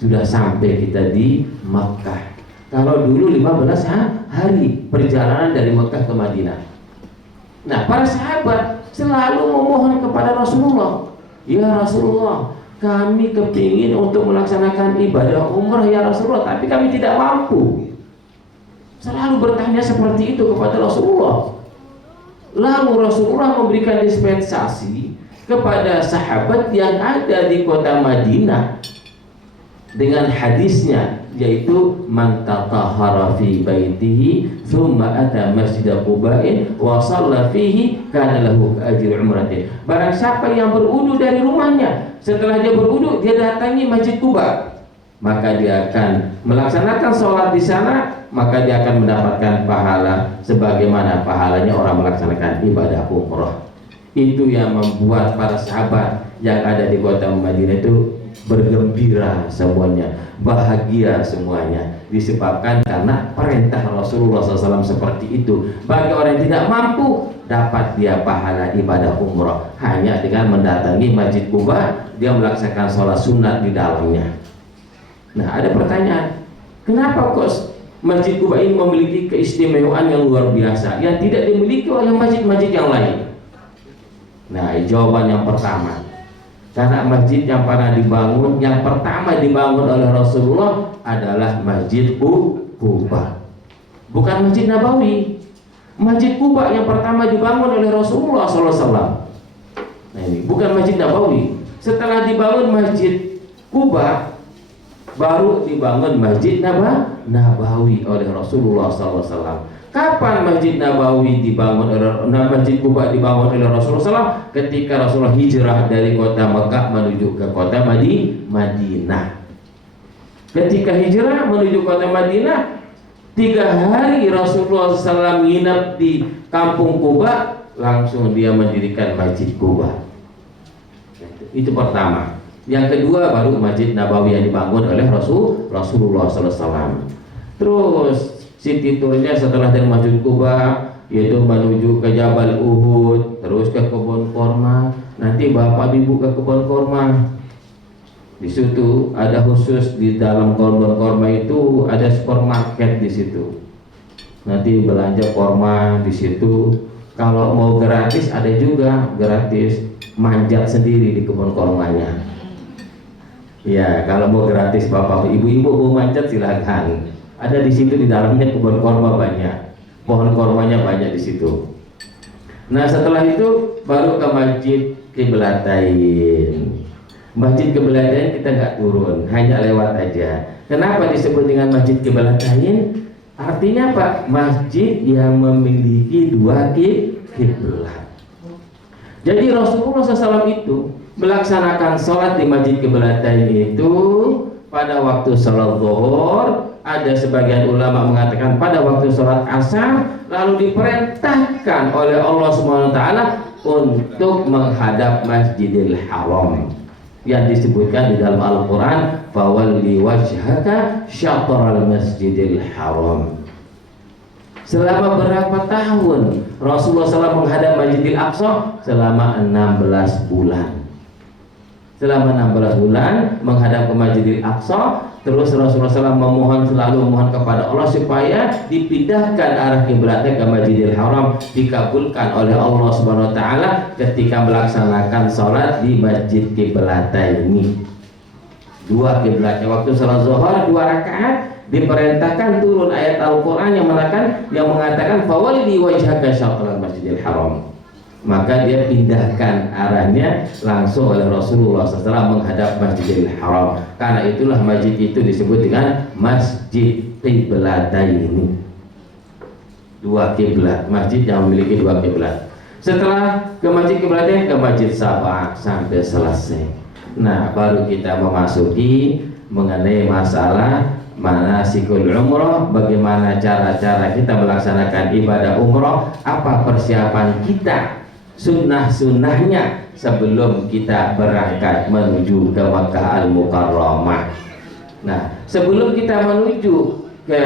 sudah sampai kita di Makkah. Kalau dulu 15 hari perjalanan dari Makkah ke Madinah. Nah, para sahabat selalu memohon kepada Rasulullah, ya Rasulullah, kami kepingin untuk melaksanakan ibadah umrah ya Rasulullah, tapi kami tidak mampu. Selalu bertanya seperti itu kepada Rasulullah. Lalu Rasulullah memberikan dispensasi kepada sahabat yang ada di kota Madinah dengan hadisnya, yaitu man tatahhara fi baitihi thumma ata masjid Qubain wa shalla fihi kana lahu ajru umratin. Barang siapa yang berwudu dari rumahnya, setelah dia berwudu dia datangi Masjid Quba, maka dia akan melaksanakan sholat di sana, maka dia akan mendapatkan pahala sebagaimana pahalanya orang melaksanakan ibadah umrah. Itu yang membuat para sahabat yang ada di kota Madinah itu bergembira semuanya, bahagia semuanya, disebabkan karena perintah Rasulullah SAW seperti itu. Bagi orang yang tidak mampu, dapat dia pahala ibadah umrah hanya dengan mendatangi Masjid Quba, dia melaksanakan sholat sunat di dalamnya. Nah, ada pertanyaan, kenapa kok Masjid Quba ini memiliki keistimewaan yang luar biasa yang tidak dimiliki oleh masjid-masjid yang lain? Nah, jawaban yang pertama, karena masjid yang pernah dibangun, yang pertama dibangun oleh Rasulullah adalah Masjid Quba, bukan Masjid Nabawi. Masjid Quba yang pertama dibangun oleh Rasulullah SAW. Nah, ini bukan Masjid Nabawi. Setelah dibangun Masjid Quba, baru dibangun Masjid Nabawi oleh Rasulullah SAW. Kapan Masjid Nabawi dibangun oleh Masjid Quba dibangun oleh Rasulullah SAW? Ketika Rasulullah hijrah dari kota Mekah menuju ke kota Madinah. Ketika hijrah menuju kota Madinah, 3 hari Rasulullah SAW nginap di kampung Quba, langsung dia mendirikan Masjid Quba. Itu pertama. Yang kedua baru Masjid Nabawi yang dibangun oleh Rasulullah SAW. Terus city tournya setelah dari Masjid Quba yaitu menuju ke Jabal Uhud, terus ke kebun korma. Nanti bapak ibu ke kebun korma, di situ ada khusus di dalam kebun korma itu ada supermarket di situ. Nanti belanja korma di situ. Kalau mau gratis ada juga gratis, manjat sendiri di kebun kormanya. Ya, kalau mau gratis bapak ibu-ibu mau manjat silakan. Ada di situ, di dalamnya kebun korma banyak, pohon kormanya banyak di situ. Nah, setelah itu baru ke Masjid Qiblatain. Masjid Qiblatain kita nggak turun, hanya lewat aja. Kenapa disebut dengan Masjid Qiblatain? Artinya apa? Masjid yang memiliki 2 kiblat. Jadi Rasulullah SAW itu melaksanakan sholat di Masjid Qiblatain itu pada waktu sholat zuhur, ada sebagian ulama mengatakan pada waktu sholat asar, lalu diperintahkan oleh Allah Subhanahu wa taala untuk menghadap Masjidil Haram yang disebutkan di dalam Al-Qur'an, fawalli wajhaka syatral Masjidil Haram. Selama berapa tahun Rasulullah SAW menghadap Masjidil Aqsa? Selama 16 bulan. Selama 16 bulan menghadap ke Masjidil Aqsa, terus Rasulullah SAW selalu memohon kepada Allah supaya dipindahkan arah kiblatnya ke Masjidil Haram, dikabulkan oleh Allah Subhanahu wa taala ketika melaksanakan sholat di Masjid Qiblataini. Dua kiblatnya waktu sholat zuhur 2 rakaat, diperintahkan turun ayat Al-Qur'an yang mengatakan fawalli wajhaka syatral Masjidil Haram. Maka dia pindahkan arahnya langsung oleh Rasulullah SAW menghadap Masjidil Haram. Karena itulah masjid itu disebut dengan Masjid Qiblataini. 2 kiblat, masjid yang memiliki 2 kiblat. Setelah ke Masjid Qiblataini, ke Masjid Sabah sampai selesai. Nah, baru kita memasuki mengenai masalah manasikul umroh, bagaimana cara-cara kita melaksanakan ibadah umroh, apa persiapan kita, sunnah-sunnahnya sebelum kita berangkat menuju ke Makkah Al-Mukarramah. Nah, sebelum kita menuju ke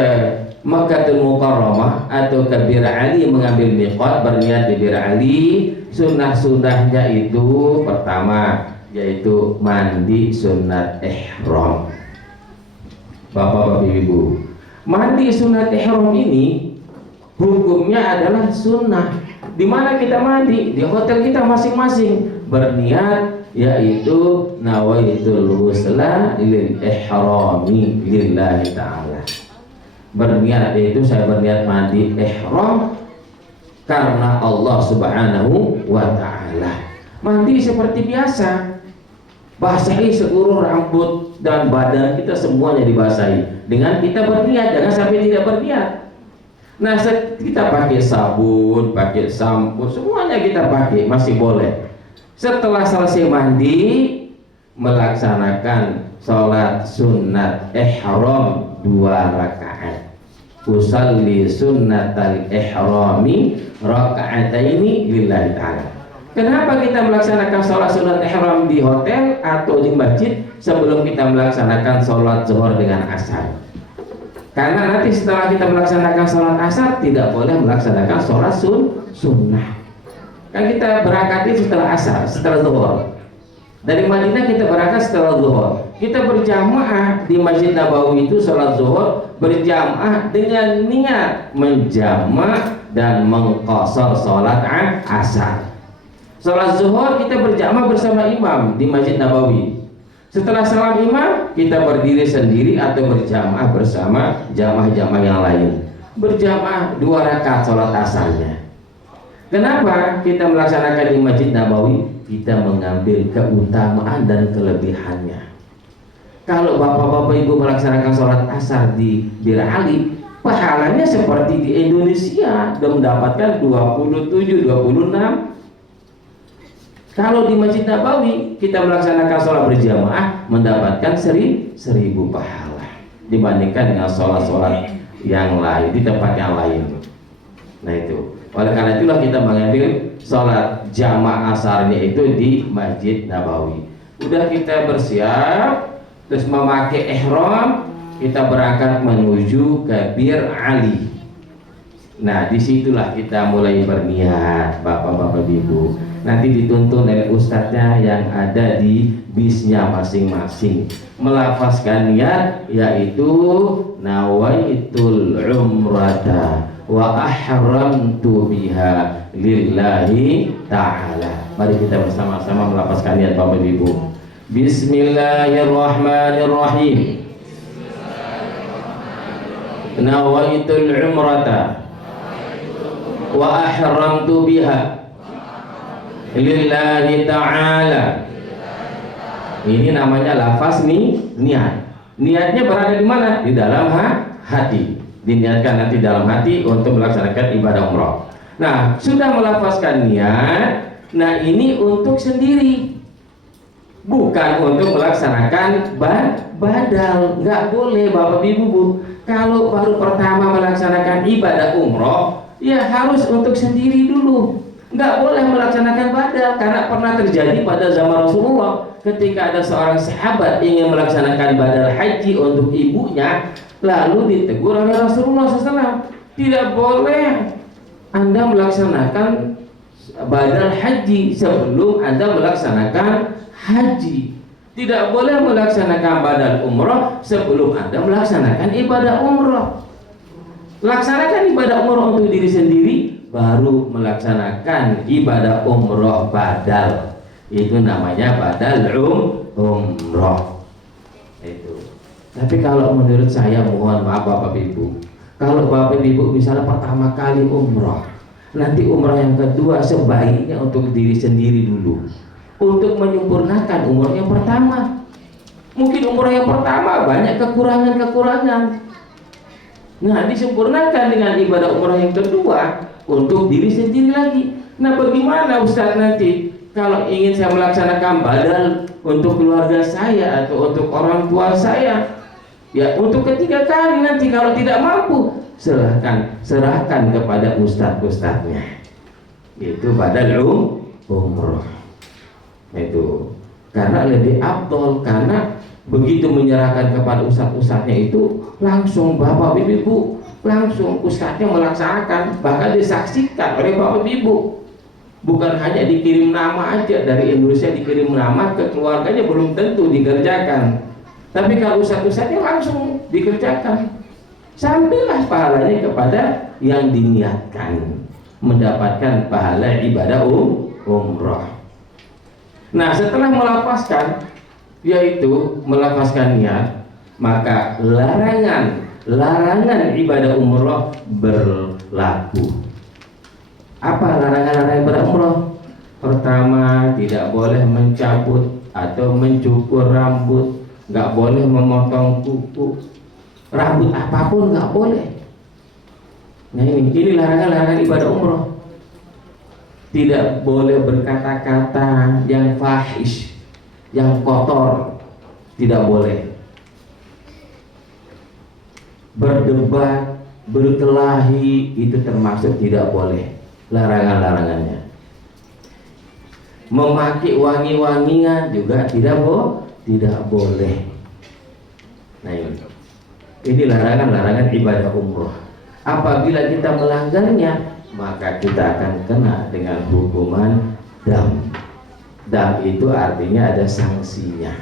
Makkahul Mukarramah atau ke Bir Ali mengambil miqat, berniat di Bir Ali, sunnah-sunnahnya itu pertama yaitu mandi sunat ihram. Bapak-bapak ibu, mandi sunat ihram ini hukumnya adalah sunnah. Di mana kita mandi? Di hotel kita masing-masing. Berniat yaitu nawaitul ghusla lil ihrami lillahi ta'ala. Berniat yaitu saya berniat mandi ihram karena Allah Subhanahu wa ta'ala. Mandi seperti biasa, basahi seluruh rambut dan badan kita semuanya dibasahi. Dengan kita berniat, jangan sampai tidak berniat. Nah, kita pakai sabun, pakai sampo, semuanya kita pakai, masih boleh. Setelah selesai mandi, melaksanakan sholat sunat ihram 2 rakaat. Usalli sunnatal ihrami raka'ataini lillahi ta'ala. Kenapa kita melaksanakan sholat sunat ihram di hotel atau di masjid sebelum kita melaksanakan sholat zuhur dengan asar? Karena nanti setelah kita melaksanakan sholat asar tidak boleh melaksanakan sholat sunnah. Kan kita berangkat itu setelah asar, setelah zuhur. Dari Madinah kita berangkat setelah zuhur. Kita berjamaah di Masjid Nabawi itu sholat zuhur berjamaah dengan niat menjamak dan mengqashar sholat asar. Sholat zuhur kita berjamaah bersama imam di Masjid Nabawi. Setelah salam imam, kita berdiri sendiri atau berjamaah bersama jamaah-jamaah yang lain. Berjamaah 2 rakaat sholat asarnya. Kenapa kita melaksanakan di Masjid Nabawi? Kita mengambil keutamaan dan kelebihannya. Kalau bapak-bapak ibu melaksanakan sholat asar di Bir Ali, pahalanya seperti di Indonesia, dan mendapatkan 27, 26. Kalau di Masjid Nabawi kita melaksanakan sholat berjamaah mendapatkan 1000 pahala dibandingkan dengan sholat-sholat yang lain di tempat yang lain. Nah itu, oleh karena itulah kita mengambil sholat jamaah asarnya itu di Masjid Nabawi. Udah kita bersiap, terus memakai ihram, kita berangkat menuju ke Bir Ali. Nah disitulah kita mulai berniat, bapak-bapak ibu. Nanti dituntun oleh ustadznya yang ada di bisnya masing-masing melafazkan niat, yaitu nawaitul umrata wa ahramtu biha lillahi ta'ala. Mari kita bersama-sama melafazkan niat bapak ibu. Bismillahirrahmanirrahim. Nawaitul umrata wa ahramtu biha lillahi ta'ala. Ini namanya lafaz niat. Niatnya berada di mana? Di dalam hati. Diniatkan nanti dalam hati untuk melaksanakan ibadah umrah. Nah, sudah melafazkan niat. Nah, ini untuk sendiri. bukan untuk melaksanakan badal. Nggak boleh Bapak Ibu Bu. Kalau baru pertama melaksanakan ibadah umroh, ya harus untuk sendiri dulu. Nggak boleh melaksanakan badal, karena pernah terjadi pada zaman Rasulullah ketika ada seorang sahabat ingin melaksanakan badal haji untuk ibunya, lalu ditegur oleh Rasulullah SAW, tidak boleh Anda melaksanakan badal haji sebelum Anda melaksanakan haji. Tidak boleh melaksanakan badal umroh sebelum Anda melaksanakan ibadah umroh. Laksanakan ibadah umroh untuk diri sendiri, baru melaksanakan ibadah umroh badal. Itu namanya badal umroh. Itu. Tapi kalau menurut saya, mohon maaf Bapak Ibu, kalau Bapak Ibu misalnya pertama kali umroh, nanti umroh yang kedua sebaiknya untuk diri sendiri dulu, untuk menyempurnakan umroh yang pertama. Mungkin umroh yang pertama banyak kekurangan-kekurangan, nah disempurnakan dengan ibadah umroh yang kedua untuk diri sendiri lagi. Nah bagaimana Ustaz nanti kalau ingin saya melaksanakan badal untuk keluarga saya atau untuk orang tua saya, ya untuk ketiga kali nanti kalau tidak mampu, serahkan kepada ustadz-ustadznya. Itu badal umroh. Itu karena lebih afdol, karena begitu menyerahkan kepada ustadz-ustadznya itu langsung Bapak Ibu, langsung ustadznya melaksanakan, bahkan disaksikan oleh Bapak Ibu. Bukan hanya dikirim nama aja, dari Indonesia dikirim nama ke keluarganya belum tentu dikerjakan. Tapi kalau ustadz-ustadznya langsung dikerjakan, sampailah pahalanya kepada yang diniatkan, mendapatkan pahala ibadah umroh. Nah setelah melafazkan, yaitu melafazkan niat, maka larangan ibadah umroh berlaku. Apa larangan-larangan ibadah umroh? Pertama, tidak boleh mencabut atau mencukur rambut, nggak boleh memotong kuku, rambut apapun nggak boleh. Nah ini larangan-larangan ibadah umroh. Tidak boleh berkata-kata yang fahish, yang kotor, tidak boleh. Berdebat, berkelahi, itu termasuk tidak boleh. Larangan-larangannya. Memakai wangi-wangian juga tidak boleh. Nah ini larangan-larangan ibadah umroh. Apabila kita melanggarnya, maka kita akan kena dengan hukuman dam. Dam itu artinya ada sanksinya.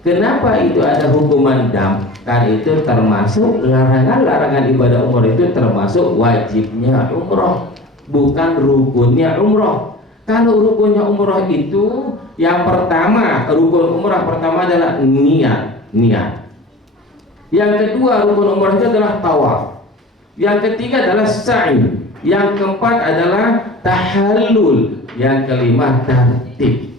Kenapa itu ada hukuman dam? Karena itu termasuk larangan-larangan ibadah umroh, itu termasuk wajibnya umroh, bukan rukunnya umroh. Kalau rukunnya umroh itu yang pertama, rukun umroh pertama adalah niat. Yang kedua rukun umroh itu adalah tawaf. Yang ketiga adalah sa'i. Yang keempat adalah tahallul. Yang kelima tartib.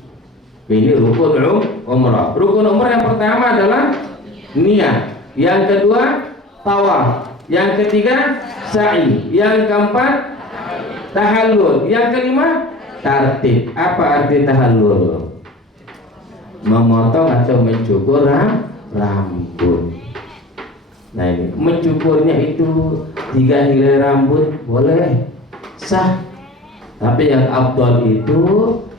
Ini rukun umrah. Rukun umrah yang pertama adalah niat. Yang kedua tawaf. Yang ketiga sa'i. Yang keempat tahallul. Yang kelima tartib. Apa arti tahallul? Memotong atau mencukur rambut. Nah ini mencukurnya itu 3 helai rambut boleh, sah. Tapi yang afdal itu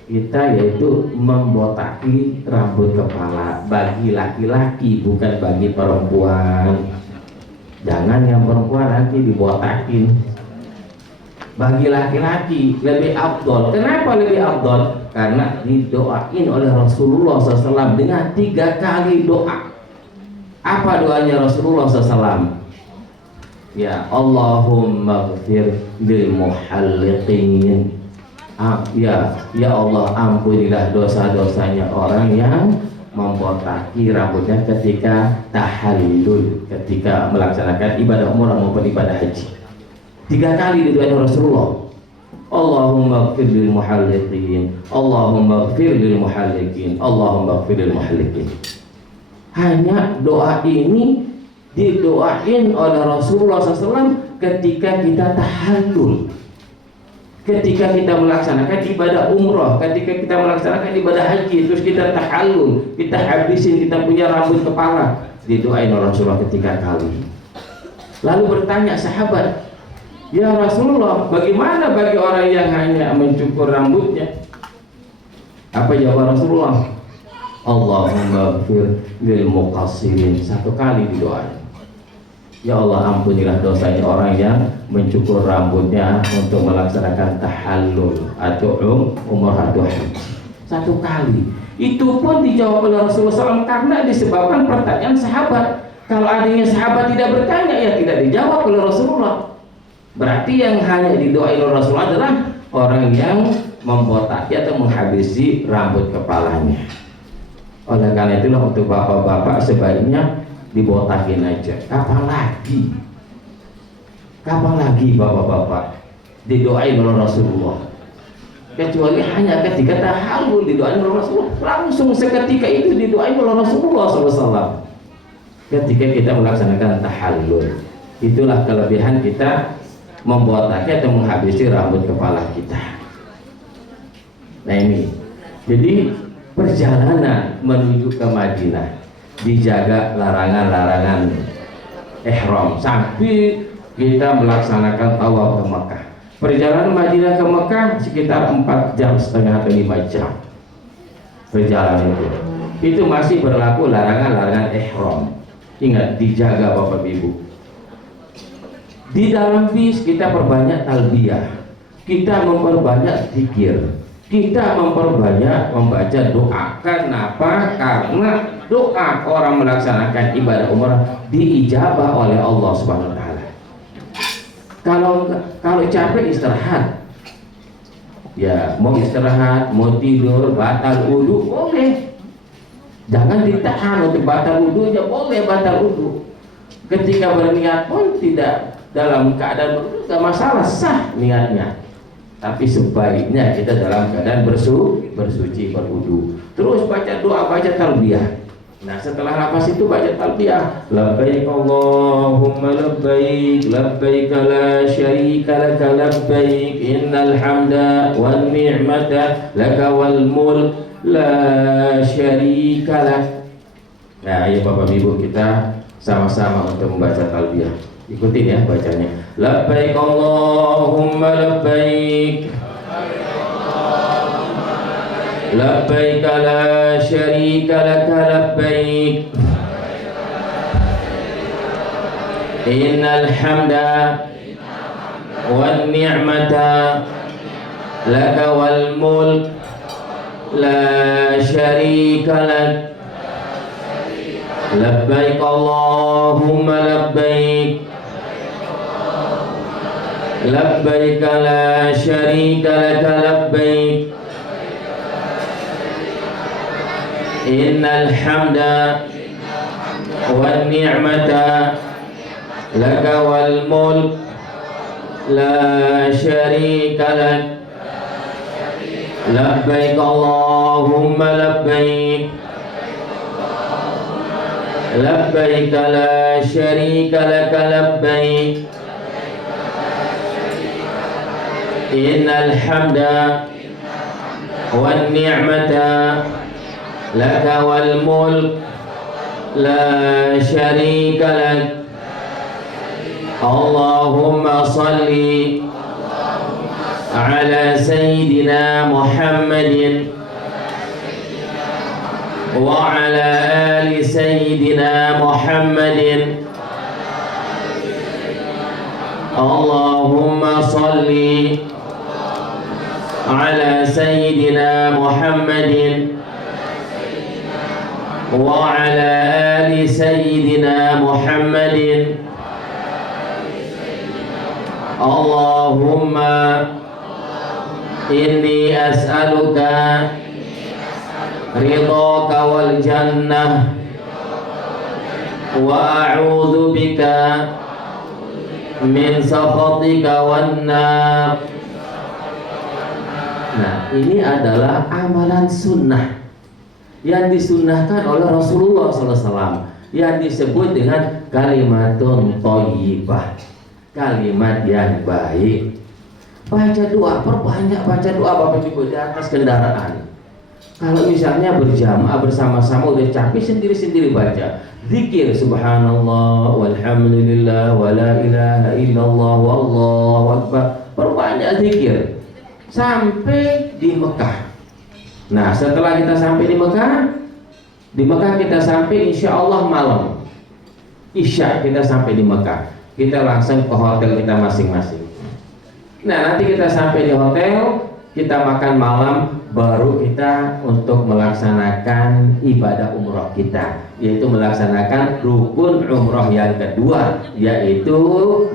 kita yaitu membotaki rambut kepala bagi laki-laki, bukan bagi perempuan. Jangan yang perempuan nanti dibotakin. Bagi laki-laki lebih afdal. Kenapa lebih afdal? Karena didoain oleh Rasulullah SAW dengan 3 kali doa. Apa doanya Rasulullah SAW? Ya Allahumma ghfir lil muhalliqin. Ya Allah, ampunilah dosa-dosanya orang yang membotaki rambutnya ketika tahallul, ketika melaksanakan ibadah umrah maupun ibadah haji. 3 kali didoain Rasulullah. Allahumma ghfir lil muhalliqin, Allahumma ghfir lil muhalliqin, Allahumma ghfir lil muhalliqin. Hanya doa ini didoain oleh Rasulullah SAW ketika kita tahallul. Ketika kita melaksanakan ibadah umroh, ketika kita melaksanakan ibadah haji, terus kita tahallul, kita habisin, kita punya rambut kepala, didoain oleh Rasulullah ketika kali. Lalu bertanya sahabat, ya Rasulullah, bagaimana bagi orang yang hanya mencukur rambutnya? Apa jawab Rasulullah? Allahumma gfir lil muqassirin. Satu kali didoain. Ya Allah, ampunilah dosanya orang yang mencukur rambutnya untuk melaksanakan tahallul atau umrah atau haji. Satu kali. Itu pun dijawab oleh Rasulullah SAW karena disebabkan pertanyaan sahabat. Kalau adanya sahabat tidak bertanya, ya tidak dijawab oleh Rasulullah. Berarti yang hanya didoain oleh Rasulullah adalah orang yang membotaki atau menghabisi rambut kepalanya. Oleh karena itulah untuk bapak-bapak sebaiknya dibotakin aja. Kapan lagi bapak-bapak didoain oleh Rasulullah? Kecuali hanya ketika tahallul didoain oleh Rasulullah, langsung seketika itu didoain oleh Rasulullah SAW. Ketika kita melaksanakan tahallul, itulah kelebihan kita membotaki atau menghabisi rambut kepala kita. Nah ini, jadi perjalanan menuju ke Madinah dijaga larangan-larangan ihram sampai kita melaksanakan tawaf ke Mekah. Perjalanan Madinah ke Mekah sekitar 4,5 jam atau 5 jam perjalanan itu masih berlaku larangan-larangan ihram. Ingat, dijaga Bapak Ibu. Di dalam bis kita perbanyak talbiyah, kita memperbanyak zikir, kita memperbanyak membaca doa. Kenapa? Karena doa orang melaksanakan ibadah umrah diijabah oleh Allah Subhanahu wa taala. Kalau capek istirahat. Ya, mau istirahat, mau tidur, batal wudu boleh. Jangan ditahan untuk batal wudu aja, boleh batal wudu. Ketika berniat pun tidak dalam keadaan wudu, tidak masalah, sah niatnya. Tapi sebaiknya kita dalam keadaan bersuci, berwudu. Terus baca doa, baca talbiyah. Nah, setelah nafas itu baca talbiyah. Labbaik Allahumma labbaik, labbaik la syarika laka labbaik, innal hamda wan ni'mata laka wal mulk la syarika lak. Nah, ayo Bapak Ibu kita sama-sama untuk membaca talbiyah. Ikutin ya bacanya. Labbaik Allahumma labbaik, labbaik la syarika laka labbaik, innal hamda wan ni'mata laka wal mulk la syarika lak. Labbaik Allahumma labbaik, labbaik la syarika laka labbaik, innal hamda wan ni'mata laka wal mulk la syarika lak. Labbaik Allahumma labbaik, labbaik la syarika laka labbaik, innal hamda wan ni'mata laka wal mulk la syarika lak. Allahumma salli ala sayyidina Muhammadin wa ala ali sayyidina Muhammadin. Allahumma salli ala sayyidina Muhammadin wa ala ali sayyidina Muhammadin. Allahumma inni as'aluka ridhaka wal jannah wa a'udzu bika min sakhatika wan nar. Nah, ini adalah amalan sunnah yang disunnahkan oleh Rasulullah SAW, yang disebut dengan kalimatun thayyibah, kalimat yang baik. Baca doa, perbanyak baca doa Bapak Ibu di atas kendaraan. Kalau misalnya berjamaah bersama-sama udah capek, sendiri-sendiri baca zikir subhanallah walhamdulillah wala ilaha illallah wallahu akbar, perbanyak zikir sampai di Mekah. Nah, setelah kita sampai di Mekah kita sampai insya Allah malam Isya, kita sampai di Mekah, kita langsung ke hotel kita masing-masing. Nah, nanti kita sampai di hotel, kita makan malam, baru kita untuk melaksanakan ibadah umroh kita, yaitu melaksanakan rukun umroh yang kedua, yaitu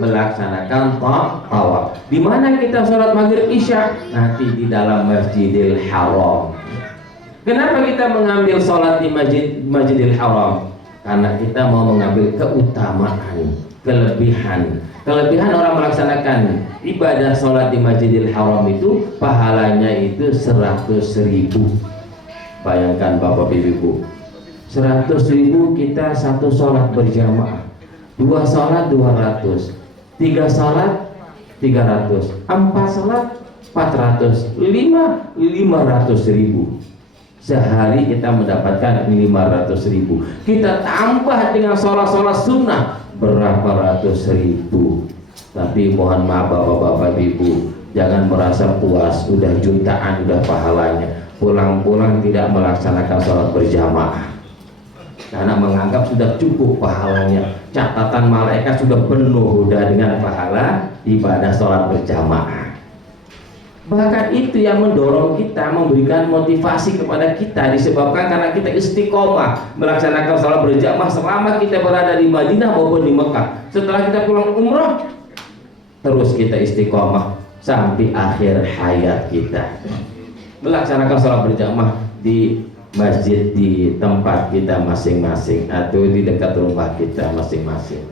melaksanakan tawaf. Di mana kita sholat maghrib isya? Nanti di dalam Masjidil Haram. Kenapa kita mengambil sholat di Masjidil Haram? Karena kita mau mengambil keutamaan, kelebihan orang melaksanakan ibadah sholat di Masjidil Haram itu pahalanya itu 100.000. Bayangkan Bapak Ibu, 100.000 kita satu sholat berjamaah, 2 sholat 200, 3 sholat 300, 4 sholat 400, 5 500.000. Sehari kita mendapatkan 500.000. Kita tambah dengan sholat-sholat sunnah berapa ratus ribu. Tapi mohon maaf Bapak-bapak Ibu, jangan merasa puas udah jutaan udah pahalanya, pulang-pulang tidak melaksanakan sholat berjamaah karena menganggap sudah cukup pahalanya. Catatan malaikat sudah penuh udah dengan pahala ibadah sholat berjamaah. Bahkan itu yang mendorong kita, memberikan motivasi kepada kita, disebabkan karena kita istiqomah melaksanakan sholat berjamaah selama kita berada di Madinah maupun di Mekah. Setelah kita pulang umroh, terus kita istiqomah sampai akhir hayat kita, melaksanakan sholat berjamaah di masjid di tempat kita masing-masing atau di dekat rumah kita masing-masing.